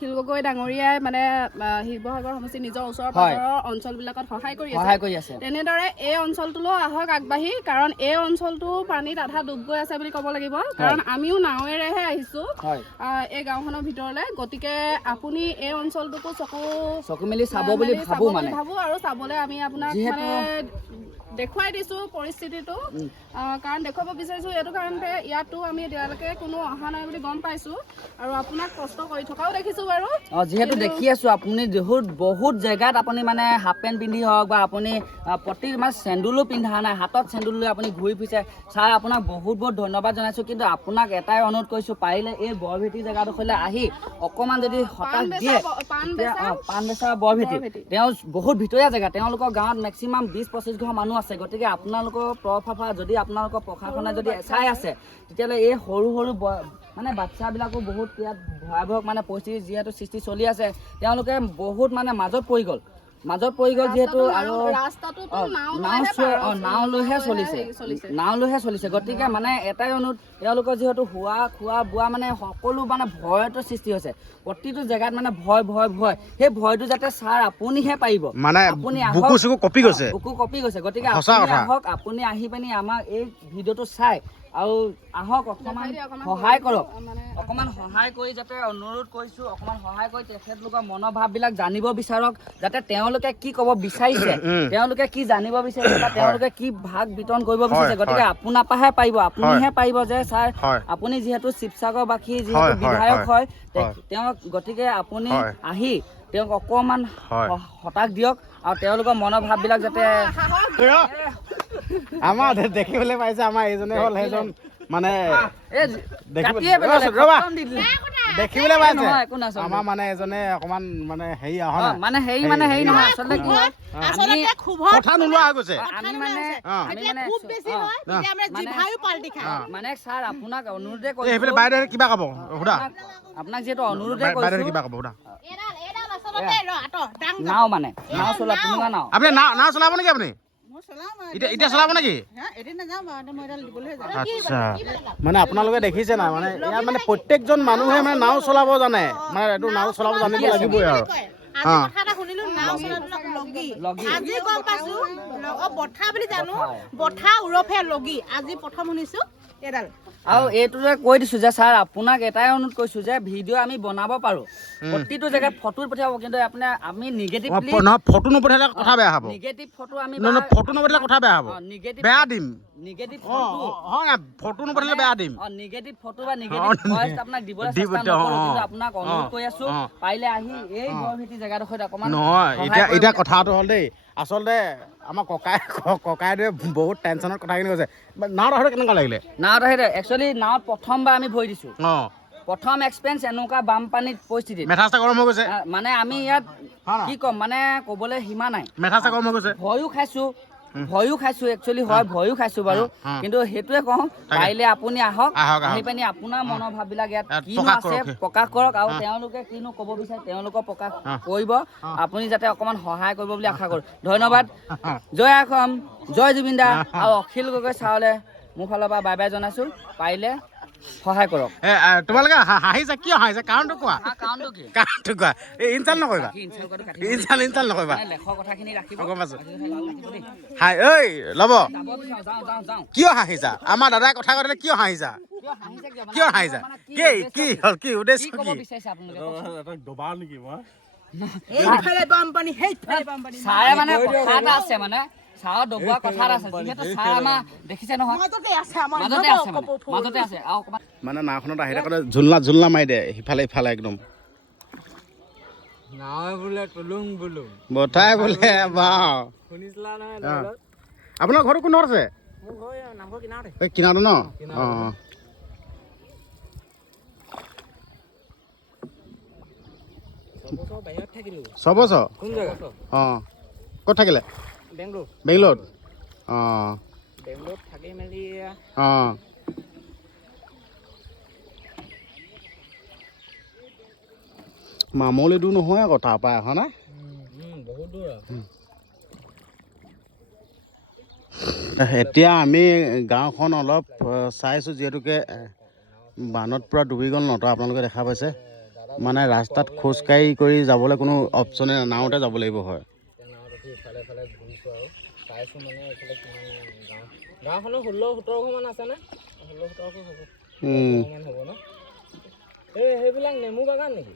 অখিল গগৈ ডাঙৰীয়াই মানে শিৱসাগৰ সমষ্টি নিজৰ ওচৰৰ পাজৰৰ অঞ্চলবিলাকত সহায় কৰি আছে তেনেদৰে এই অঞ্চলটোলৈ আহক আগবাঢ়ি কাৰণ এই অঞ্চলটো পানীত আধা ডুব গৈ আছে বুলি ক'ব লাগিব কাৰণ আমিও নাৱেৰেহে আহিছোঁ এই গাঁওখনৰ ভিতৰলৈ গতিকে আপুনি এই অঞ্চলটোকো চকু মেলি চাব বুলি ভাবোঁ আৰু চাবলৈ আমি আপোনাক মানে দেখুৱাই দিছোঁ পৰিস্থিতিটো কাৰণ দেখুৱাব বিচাৰিছোঁ এইটো কাৰণতে ইয়াতো আমি এতিয়ালৈকে কোনো অহা নাই বুলি গম পাইছোঁ আৰু আপোনাক কষ্ট কৰি থকাও দেখিছোঁ বাৰু যিহেতু দেখি আছোঁ আপুনি বহুত জেগাত আপুনি মানে হাফ পেণ্ট পিন্ধি হওক বা আপুনি প্ৰতি মানে চেণ্ডুলো পিন্ধা নাই হাতত চেণ্ডুল লৈ আপুনি ঘূৰি ফুৰিছে ছাৰ আপোনাক বহুত ধন্যবাদ জনাইছোঁ কিন্তু আপোনাক এটাই অনুৰোধ কৰিছোঁ পাৰিলে এই বৰভেটি জেগাডোখৰলৈ আহি অকণমান যদি হতাশ দিয়ে পাণবেচা বৰভেটি তেওঁ বহুত ভিতৰীয়া জেগা তেওঁলোকৰ গাঁৱত মেক্সিমাম 20-25 ঘৰ মানুহ আছে গতিকে আপোনালোকৰ প্ৰশাসন যদি আপোনালোকৰ প্ৰশাসনে যদি চাই আছে তেতিয়াহ'লে এই সৰু মানে বাচ্চাবিলাকো বহুত ইয়াত ভয়াৱহ মানে পৰিস্থিতি যিহেতু সৃষ্টি চলি আছে তেওঁলোকে বহুত মানে মাজত পৰি গ'ল যিহেতু আৰু নাওলৈহে চলিছে গতিকে মানে এটাই অনুৰোধ তেওঁলোকৰ যিহেতু খোৱা বোৱা মানে সকলো মানে ভয়তো সৃষ্টি হৈছে প্ৰতিটো জেগাত মানে ভয় সেই ভয়টো যাতে ছাৰ আপুনিহে পাৰিব মানে বুকু কপি গৈছে গতিকে আপুনি আহি পিনি আমাক এই ভিডিঅ'টো চাই আৰু আহক অকণমান সহায় কৰক অকণমান সহায় কৰি যাতে অনুৰোধ কৰিছোঁ অকণমান সহায় কৰি তেখেতলোকৰ মনোভাৱবিলাক জানিব বিচাৰক যাতে তেওঁলোকে কি ক'ব বিচাৰিছে তেওঁলোকে কি জানিব বিচাৰিছে বা তেওঁলোকে কি ভাগ বিতৰণ কৰিব বিচাৰিছে গতিকে আপোনাৰ পৰাহে পাৰিব আপুনিহে পাৰিব যে ছাৰ আপুনি যিহেতু শিৱসাগৰবাসী যিহেতু বিধায়ক হয় তেওঁক গতিকে আপুনি আহি তেওঁক অকণমান হতাশ দিয়ক আৰু তেওঁলোকৰ মনোভাৱবিলাক যাতে আমাৰ দেখিবলৈ পাইছে আমাৰ এইজনে হ'ল সেইজন মানে দেখিবলৈ পাইছে আমাৰ মানে এজনে অকণমান মানে হেৰি নহয় আচলতে কি হয় কথা নোলোৱা হৈ গৈছে মানে ছাৰ আপোনাক অনুৰোধে কৰিছোঁ সেইফালে বাইদেউ কিবা ক'ব সোধা আপোনাক যিহেতু অনুৰোধে কৰিছোঁ কিবা ক'ব সোধা নাও চলোৱা তেনেকুৱা নাও আপুনি নাও চলাব নেকি আপুনি এতিয়া চলাব নেকি আচ্ছা মানে আপোনালোকে দেখিছে না মানে ইয়াত মানে প্ৰত্যেকজন মানুহে মানে নাও চলাব জানে মানে এইটো নাও চলাব জানিব লাগিবই আৰু আৰু এইটোকে কৈ দিছোঁ যে ছাৰ আপোনাক এটাই অনুৰোধ কৰিছোঁ যে ভিডিঅ' আমি বনাব পাৰোঁ প্ৰতিটো জেগাত ফটো পঠিয়াব কিন্তু আপোনাৰ আমি নিগেটিভ ফটো নপঠিয়ালে কথা বেয়া হ'ব নিগেটিভ ফটো আমি ফটো নপঠিয়ালে কথা বেয়া হ'ব বেয়া দিম নিগেটিভ ফটো নপঠিয়ালে বেয়া দিম নিগেটিভ ফটো বা নিগেটিভ ভইচ আপোনাক দিবলৈ চেষ্টা নকৰোঁ কিন্তু আপোনাক অনুৰোধ কৰি আছোঁ পাৰিলে আহি এই বৰভেটি জেগাডোখৰত অকণমান নহয় এতিয়া কথাটো হ'ল দেই আচলতে আমাৰ ককাইদেৱে বহুত টেনশ্যনত কথাখিনি কৈছে নাৱত আহোঁতে কেনেকুৱা লাগিলে নাৱত আহি একচুৱেলি নাৱত প্ৰথমবাৰ আমি ভৰি দিছোঁ প্ৰথম এক্সপেৰিয়েঞ্চ এনেকুৱা বানপানীত পৰিস্থিতিত মেথা গৰম হৈ গৈছে মানে আমি ইয়াত কি ক'ম মানে ক'বলৈ সীমা নাই মেথা গৰম হৈ গৈছে ভয়ো খাইছোঁ একচুৱেলি ভয়ো খাইছোঁ বাৰু কিন্তু সেইটোৱে কওঁ পাৰিলে আপুনি আহক আহি পিনি আপোনাৰ মনোভাৱবিলাক ইয়াত কিনো আছে প্ৰকাশ কৰক আৰু তেওঁলোকে কিনো ক'ব বিচাৰে তেওঁলোকক প্ৰকাশ কৰিব আপুনি যাতে অকণমান সহায় কৰিব বুলি আশা কৰোঁ ধন্যবাদ জয় অসম জয় জুবিন দা আৰু অখিল গগৈ ছাৰলৈ মোৰ ফালৰ পৰা বাই বাই জনাইছোঁ পাৰিলে সহায় কৰক তোমালোকে হাঁহিছা কিয় হাঁহিছা কাৰণটো কোৱা কাৰণটো কোৱা ইনচাল নকৰিবা ইনচাল নকৰিবা গম পাইছোঁ হাই ঐ ল'ব কিয় হাঁহিছা আমাৰ দাদাই কথা কৈছিলে কিয় হাঁহিছা কি হ'ল কি উদ্দেশ্য কি দবাৰ নেকি ছাৰে মানে কথা এটা আছে মানে ছাৰৰ দবোৱা কথা এটা আছে যিহেতু ছাৰ আমাৰ দেখিছে নহয় মাজতে আছে আৰু অকণমান মানে নাওখনত আহি থাকোঁতে ঝুলনা মাৰি দিয়ে সিফালে একদম নাৱে বোলে তুলুং বুলুং বতাই বোলে বাও শুনিছিলা নহয় আপোনাৰ ঘৰটো কোন আছে মোৰ ঘৰ নামঘৰ কিনাৰতে এই কিনাৰটো ন অঁ বাহিৰত থাকিলোঁ 6 বছৰ কোন জেগা অঁ ক'ত থাকিলে বেংগলোৰ অঁ বেংগলোৰত থাকি মেলি অঁ মামলি দূৰ নহয় আকৌ তাৰপৰা এখন না বহুত দূৰ এতিয়া আমি গাঁওখন অলপ চাইছোঁ যিহেতুকে বানত পূৰা ডুবি গ'ল ন তো আপোনালোকে দেখা পাইছে মানে ৰাস্তাত খোজকাঢ়ি কৰি যাবলৈ কোনো অপশ্যনে নাওতে যাব লাগিব হয় নাৱত উঠি ইফালে ইফালে ঘূৰিছোঁ আৰু চাইছোঁ মানে এইফালে কিমান গাঁওখনৰ 16-17 ঘৰমান আছেনে 16-17 ঘৰ হ'ব মান হ'ব ন সেইবিলাক নেমু বাগান নেকি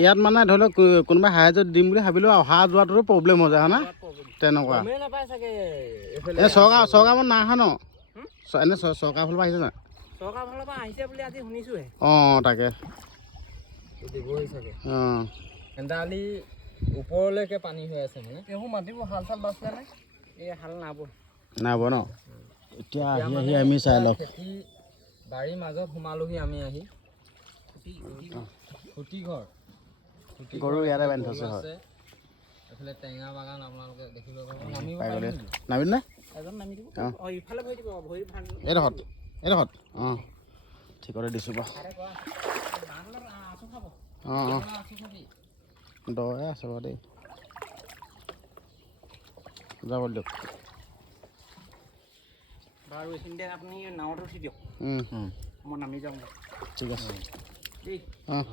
ইয়াত মানে ধৰি লওক কোনোবাই সাহায্য দিম বুলি ভাবিলেও অহা যোৱাটোতো প্ৰব্লেম হৈ যায় হয়নে তেনেকুৱা চৰকাৰ নাই অহা ন এনে চৰকাৰ ফালৰ পৰা আহিছে নাই চৰকাৰ ফালৰ পৰা আহিছে বুলি আজি শুনিছোঁহে অঁ তাকে দিবই চাগে অঁ হেন্দালি ওপৰলৈকে পানী হৈ আছে মানে এইবোৰ মাতিব হাল চাল বাছিলে নাই এই হাল নাব ন এতিয়া আহি আমি চাই লওক খেতি বাৰীৰ মাজত সোমালোহি আমি আহি খুটি ঘৰ গৰু ইয়াতে বান্ধি থৈছে হয় এইফালে টেঙা বাগান আপোনালোকে দেখিব নামিব নে এজন নামি দিব অঁ ইফালে ভৰি দিব ভৰি ভাল এইডোখৰত অঁ ঠিকতে দিছোঁ বাৰু অঁ দয়ে আছে বাৰু দেই যাব দিয়ক বাৰু এইখিনিতে আপুনি নাৱত উঠি দিয়ক মই নামি যাওঁ ঠিক আছে দেই অঁ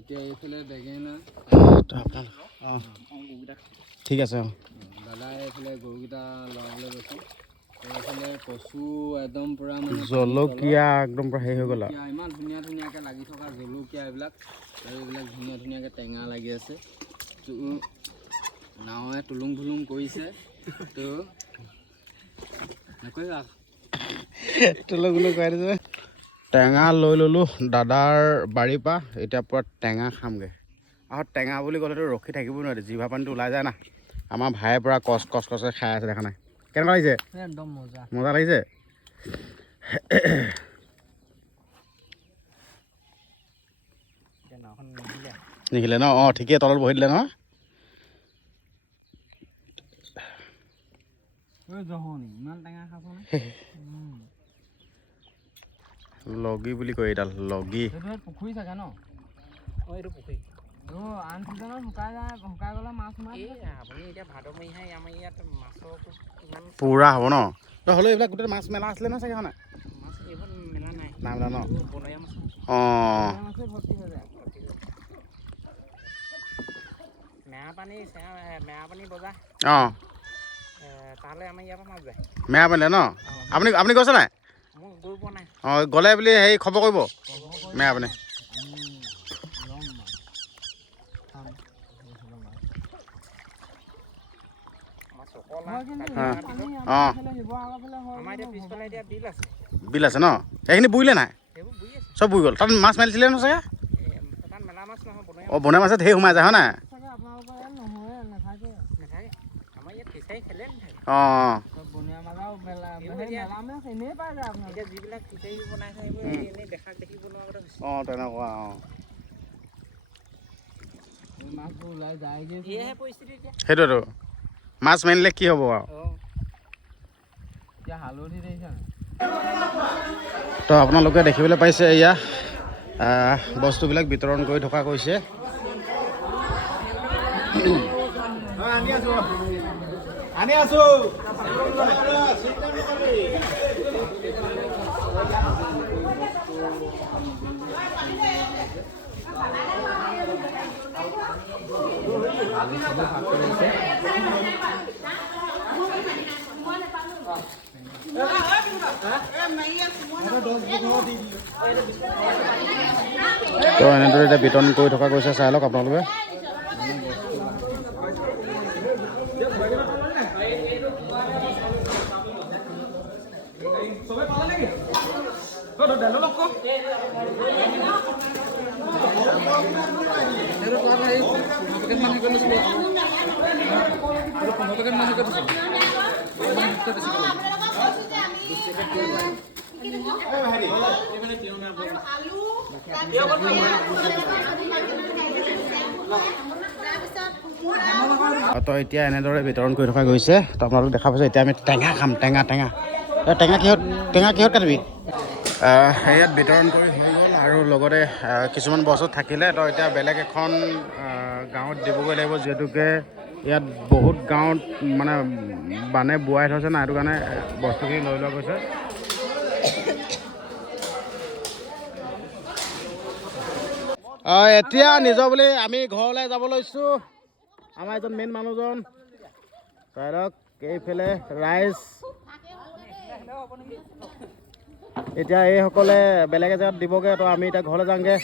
এতিয়া এইফালে বেগেনা অঁ ঠিক আছে অঁ দাদাই এইফালে গৰুকেইটা লগাবলৈ গৈছে এইফালে কচু একদম পূৰা মানে জলকীয়া একদম পূৰা হেৰি হৈ গ'ল আৰু ইমান ধুনীয়া ধুনীয়াকৈ লাগি থকা জলকীয়া এইবিলাক আৰু এইবিলাক ধুনীয়া ধুনীয়াকৈ টেঙা লাগি আছে তো নাৱে তুলুং ভুলুং কৰিছে তো নকৰিবা তুলুং ভুলুং কৰি দিছে টেঙা লৈ ল'লোঁ দাদাৰ বাৰীৰ পৰা এতিয়া পূৰা টেঙা খামগৈ আৰু টেঙা বুলি ক'লেতো ৰখি থাকিব নোৱাৰি জিভা পানীটো ওলাই যায় না আমাৰ ভায়ে পূৰা কচকৈ খাই আছে দেখা নাই কেনেকুৱা লাগিছে একদম মজা মজা লাগিছে নিখিলে ন অঁ ঠিকেই তলত বহি দিলে নহয় ইমান টেঙা খাবনে লগি বুলি কয় এইডাল লগি পুখুৰী চাগে ন অঁ এইটো পুখুৰী আন চিজনত শুকাই গ'লে মাছ মাছ আপুনি এতিয়া ভাদমহীয়া আমাৰ ইয়াত মাছৰ ইমান পুৰা হ'ব ন হ'লেও এইবিলাক গোটেই মাছ মেলা আছিলে নহয় চাগে হয় নাই মাছ এইবোৰ মেলা নাই মেলা ন বনৰীয়া মাছ অঁ মেৰাপানী বজাৰ অঁ তালৈ আমাৰ ইয়াৰ পৰা মাছ যায় মেৰাপানীলে ন আপুনি গৈছে নাই মই গৈ পোৱা নাই অঁ গ'লে বুলি হেৰি খবৰ কৰিব মেৰাপানী অঁ বিল আছে ন সেইখিনি বুৰিলে নাই চব বুৰি গ'ল তাত মাছ মেলিছিলে ন চাগে অঁ বনৰীয়া মাছে ঢেৰ সোমাই যায় হয় নাই অঁ অঁ তেনেকুৱা অঁ সেইটোৱেতো মাছ মাৰিলে কি হ'ব আৰু তো আপোনালোকে দেখিবলৈ পাইছে এয়া বস্তুবিলাক বিতৰণ কৰি থকা কৈছে আনি আছো তো এনেদৰে এতিয়া বিতৰণ কৰি থকা গৈছে চাই লওক আপোনালোকে তো এতিয়া এনেদৰে বিতৰণ কৰি থকা গৈছে তো আপোনালোকে দেখা পাইছে এতিয়া আমি টেঙা খাম টেঙা কিহত কাটিবি ইয়াত বিতৰণ কৰি হৈ গ'ল আৰু লগতে কিছুমান বস্তু থাকিলে তো এতিয়া বেলেগ এখন গাঁৱত দিবগৈ লাগিব যিহেতুকে ইয়াত বহুত গাঁৱত মানে বানে বোৱাই থৈছে না, সেইটো কাৰণে বস্তুখিনি লৈ লোৱা গৈছে। এতিয়া নিজৰ বুলি আমি ঘৰলৈ যাব লৈছোঁ। আমাৰ এজন মেইন মানুহজন ধৰক এইফালে ৰাইজ, এতিয়া এইসকলে বেলেগ এজেগাত দিবগৈ, তো আমি এতিয়া ঘৰলৈ যাওঁগৈ।